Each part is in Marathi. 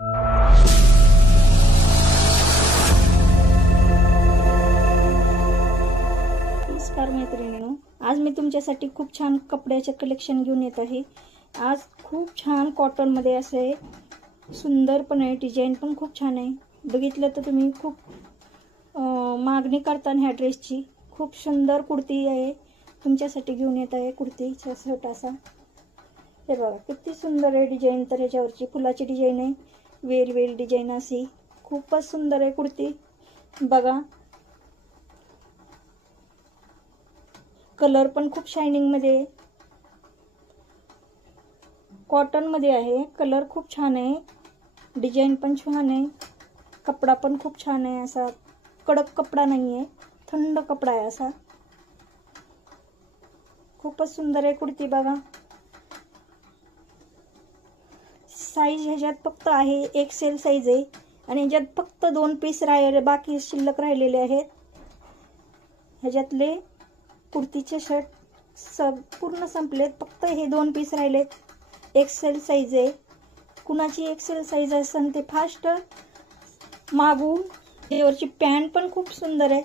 नमस्कार मैत्रिणींनो, आज मी तुमच्यासाठी खूप छान कपड्याचे कलेक्शन घेऊन येत आहे। आज खूप छान कॉटन मध्ये असे सुंदर पण आहे, डिझाइन पण खूप छान आहे। बघितलं तर तुम्ही खूप मागणी करता ह्या ड्रेसची। खूप सुंदर कुर्ती आहे, तुमच्यासाठी घेऊन येत आहे। कुर्तीचा शर्ट असा हे बघा किती सुंदर आहे डिझाइन। तर ह्याच्यावरची फुलाची डिझाइन आहे, वेल डिझाइन अशी खूपच सुंदर आहे कुर्ती। बघा कलर पण खूप शायनिंग मध्ये, कॉटन मध्ये आहे। कलर खूप छान आहे, डिझाइन पण छान आहे, कपडा पण खूप छान आहे। असा कडक कपडा नाहीये, थंड कपडा आहे असा। खूपच सुंदर आहे कुर्ती। बघा साइज ह्याच्यात फक्त आहे एक्सेल साइज आहे आणि ह्याच्यात फक्त 2 पीस राहिले, बाकी शिल्लक राहिलेले आहेत। ह्याच्यातले कुर्तीचे शर्ट पूर्ण संपलेत, फक्त हे 2 पीस राहिलेत। एक्सेल साइज आहे, कुणाची एक्सेल साइज असेल ते फास्ट मागून। ह्याच्यावरची पॅन्ट पण खूप सुंदर आहे,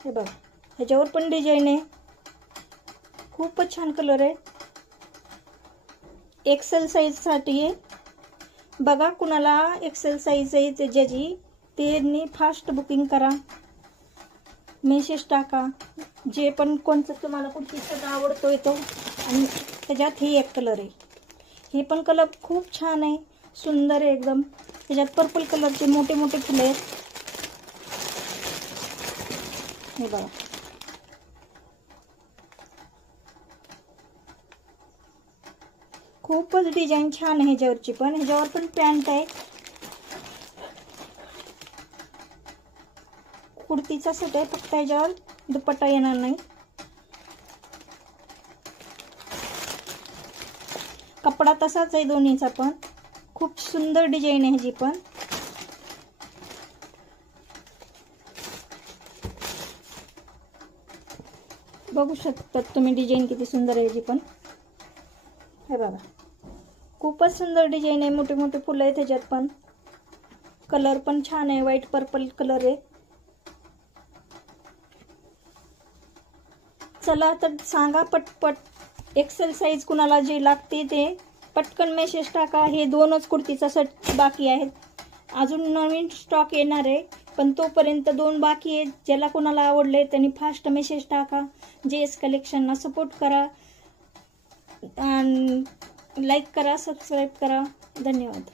हे बघा ह्याच्यावर पण डिझाइन आहे, खूपच छान कलर आहे। एक्सेल साइज साठी आहे बघा। कुणाला एक्सेल साइज आहे त्याची त्यांनी फास्ट बुकिंग करा, मेसेज टाका। जे पण कोणतं तुम्हाला कुर्तीचा आवडतोय तो। आणि त्याच्यात ही एक कलर आहे, हे पण कलर खूप छान आहे, सुंदर आहे एकदम। त्याच्यात पर्पल कलरचे मोठे मोठे फुले आहेत, हे बघा। खूपच डिझाइन छान आहे ह्याच्यावरची पण। ह्याच्यावर पण पॅन्ट आहे, कुर्तीचा सेट आहे, फक्त ह्याच्यावर दुपट्टा येणार नाही। कपडा तसाच आहे दोन्हीचा पण, खूप सुंदर डिझाइन आहे ह्याची पण। बघू शकता तुम्ही डिझाइन किती सुंदर आहे ह्याची पण, हे बघा खूपच सुंदर डिझाइन आहे। मोठे मोठे फुलं आहेत ह्याच्यात पण, कलर पण छान आहे, व्हाईट पर्पल कलर आहे। चला तर सांगा पटपट, एक्सेल साइज कुणाला जे लागते ते पटकन मेसेज टाका। हे 2च कुर्तीचा सेट बाकी आहेत, अजून नवीन स्टॉक येणार आहे, पण तोपर्यंत 2 बाकी आहेत। ज्याला कुणाला आवडले त्यांनी फास्ट मेसेज टाका। जेएस कलेक्शनला सपोर्ट करा आणि लाईक करा, सबस्क्राईब करा। धन्यवाद।